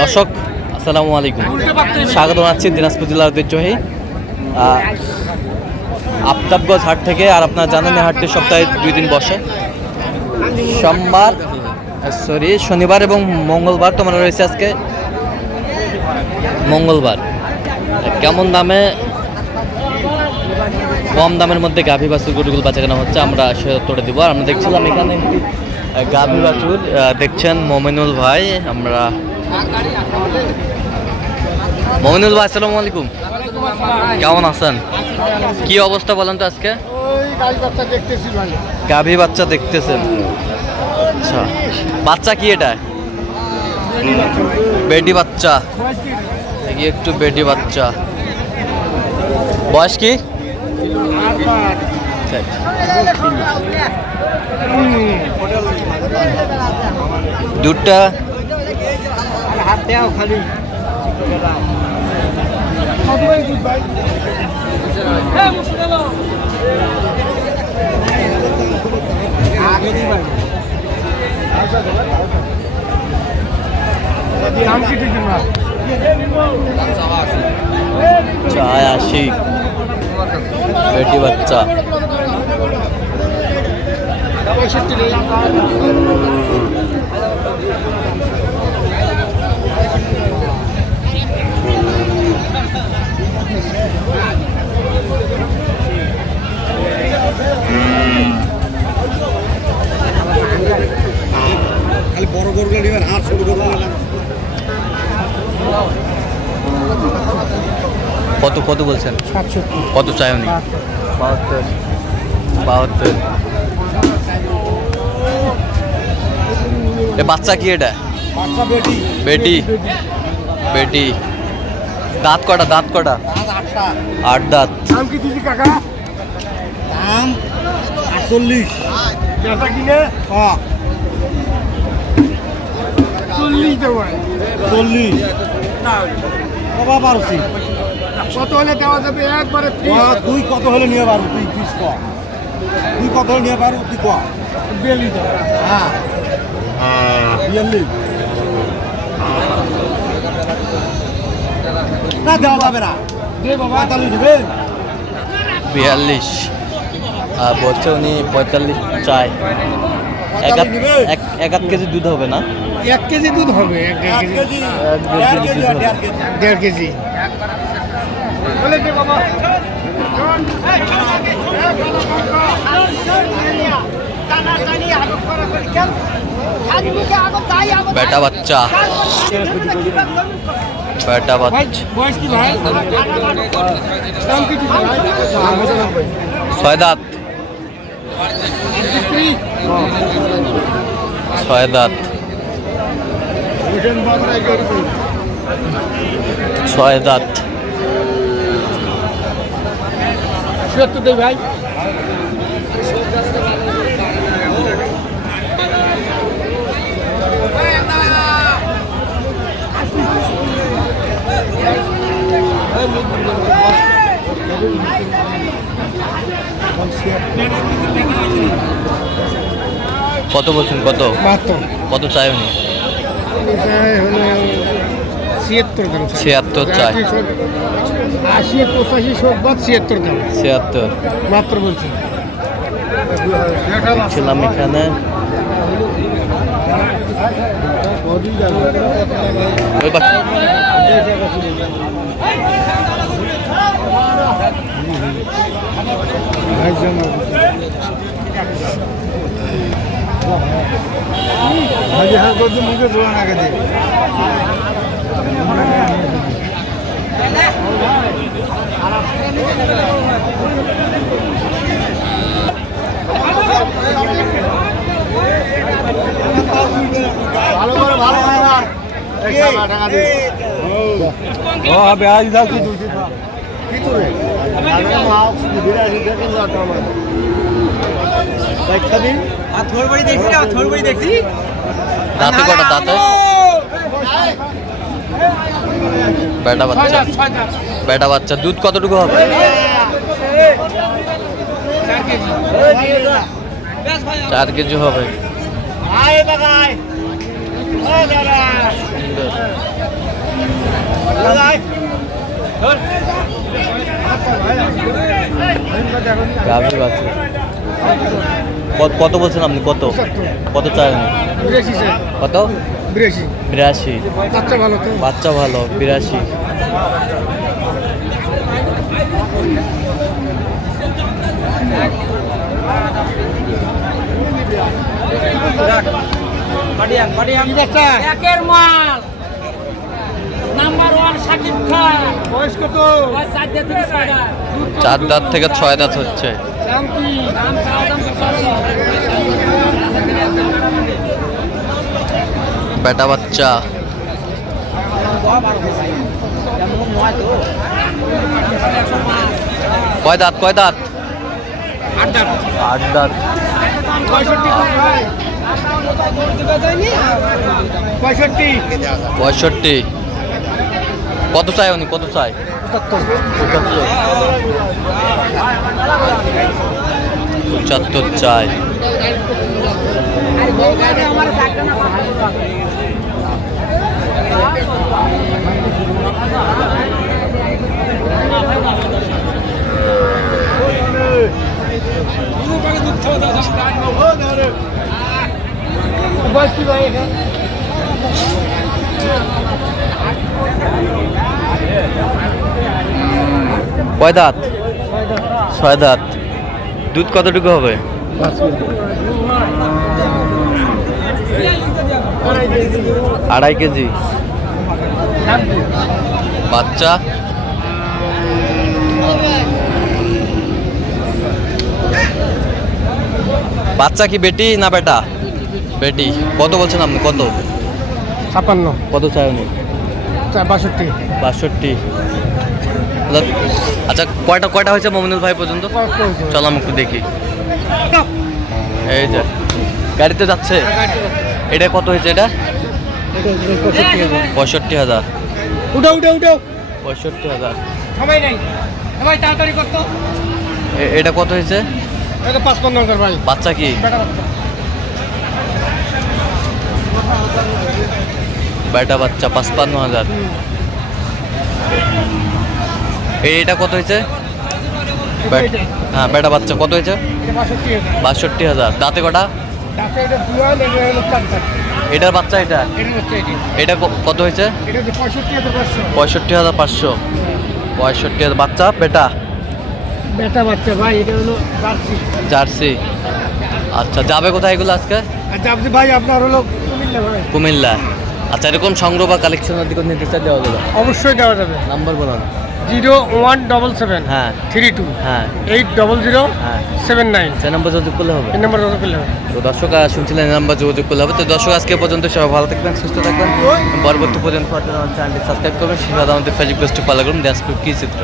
দর্শক, আসসালামু আলাইকুম। স্বাগত জানাচ্ছি দিনাজপুর জেলার ঐতিহ্যবাহী আফতাবগঞ্জ হাট থেকে, আর আপনারা জানেন হাটটি সপ্তাহে দুই দিন বসে। সোমবার সরি শনিবার এবং মঙ্গলবার তো তোমার রয়েছে আজকে। মঙ্গলবার। কেমন দামে, কম দামের মধ্যে গাভী বাছুর গরুগুলো বাচ্চা কেনা হচ্ছে, আমরা সে তোড়ে দিব। আর আমরা দেখছিলাম এখানে গাভী বাছুর দেখছেন মোমিনুল ভাই আমরা মোমিনুল ভাই আসসালামু আলাইকুম। কেমন আছেন? কি অবস্থা বলেন তো আজকে? গাভী বাচ্চা দেখতেছেন। আচ্ছা। বাচ্চা কি এটা? বেডি বাচ্চা। একটু বেডি বাচ্চা। বয়স কি? না চায় আশি। বেডি বাচ্চা। খালি বড় গরুগুলো নেবেন আর ছোট গরুগুলো কত কত বলছেন? কত চাই উনি বাহাত্তর। বাহাত্তর। এ বাচ্চা কি এটা? বাচ্চা বেটি। বেটি। বেটি। দাঁত কটা দাঁত কটা? আট দাঁত। দাম কি দিদি কাকা? দাম আটচল্লিশ। পেঁচা কিনে? হ্যাঁ। চল্লিশ দেবো চল্লিশ। কবা পারছি। কত হলে দেওয়া যাবে? একবারে তুই কত হলে নিয়ে পারব? তুই তুই কত হলে নিয়ে পারব? তুই ক। বিয়াল্লিশ হ্যাঁ। না দেওয়া যাবে না বিয়াল্লিশ আর বলছে উনি পঁয়তাল্লিশ চায় এক আধ- এক- এক আধ কেজি দুধ হবে না এক কেজি দুধ হবে এক দেড় এক কেজি দেড় কেজি দুধ দেড় কেজি বাবা বেটা বাচ্চা বেটা ভাই বাচ্চা বয়স কি ভাই দাম কি দিচ্ছে ভাই ছয় দাঁত ছয় দাঁত ছয় দাঁত সত্তর দেই ভাই কত বলছেন? কত? কত চাই উনি? হলো ছিয়াত্তর দাম ছিয়াত্তর চাই আশি পঁচাশি সত্তর ছিয়াত্তর দাম ছিয়াত্তর। মাত্র বলছি ছিলাম এখানে। ওই হাজি হাত করতে মুখে না। গেছে ভালো টাকা দিয়ে। আমার দেখা দিন দাঁতে কটা দাঁতে? বেটা বাচ্চা। বেটা বাচ্চা দুধ কতটুকু হবে? চার কেজি হবে। সুন্দর। গাভীর কত কত বলছেন আপনি? কত? কত স্যার কত? বিরাশি। বিরাশি। বাচ্চা ভালো বাচ্চা ভালো বিরাশি। একের মাল নাম্বার ওয়ান শাকিব খান বয়স কত বয়স চার দাঁত থেকে ছয় দাঁত। হচ্ছে। বেটা বাচ্চা। কয় দাঁত কয় দাঁত। আট দাঁত। পঁয়ষট্টি। পঁয়ষট্টি। পঁয়ষট্টি। কত চাই উনি? কত চাই পঁচাত্তর। চাই কয় দাঁত? ছয় দাঁত। দুধ কতটুকু হবে? আড়াই কেজি। বাচ্চা? বাচ্চা কি বেটি না বেটা? বেটি। কত বলছেন আপনি? কত? ছাপান্ন কত চাই উনি? বাষট্টি। বাষট্টি। আচ্ছা কয়টা কয়টা হয়েছে মমিনুল ভাই পর্যন্ত? চলো আমি একটু দেখি। এই যে গাড়িতে যাচ্ছে? এটা কত হয়েছে এটা? পঁয়ষট্টি হাজার। উঠাও উঠাও উঠাও। পঁয়ষট্টি হাজার। সময় নাই। ভাই তাড়াতাড়ি করতো এটা কত হয়েছে? এটা পাঁচপান্ন হাজার ভাই। বাচ্চা কি? বেটা বাচ্চা। পাঁচপান্ন হাজার। এটা কত হয়েছে? হ্যাঁ বেটা বাচ্চা কত হয়েছে? বাষট্টি হাজার। দাঁতে কটা? এটার বাচ্চা এটা? এটা কত হয়েছে? পঁয়ষট্টি হাজার পাঁচশো। পঁয়ষট্টি হাজার বাচ্চা বেটা? বেটা বাচ্চা ভাই এটা হলো জার্সি। জার্সি। আচ্ছা যাবে কোথায় এগুলো আজকে? আচ্ছা আপনি ভাই আপনার হলো কুমিল্লা ভাই। কুমিল্লা। আচ্ছা এরকম সংগ্রহ বা কালেকশনের দিকে চাই দেওয়া যাবে? অবশ্যই দেওয়া যাবে। নাম্বার বলুন জিরো ওয়ান ডবল সেভেন হ্যাঁ। থ্রি টু হ্যাঁ। এইট ডবল জিরো হ্যাঁ। Seven nine. সে নাম্বার যোগাযোগ করলে হবে? এই নাম্বার যোগাযোগ করলে হবে। তো দর্শক শুনছিলেন এই নাম্বার যোগাযোগ করলে হবে। তো দর্শক আজকে পর্যন্ত সবাই ভালো থাকবেন সুস্থ থাকবেন। পরবর্তী পর্যন্ত চ্যানেলটি সাবস্ক্রাইব করবেন। সেভাবে আমাদের ফেসবুক পেজটি ফলো করুন। দিনাজপুর কি চিত্র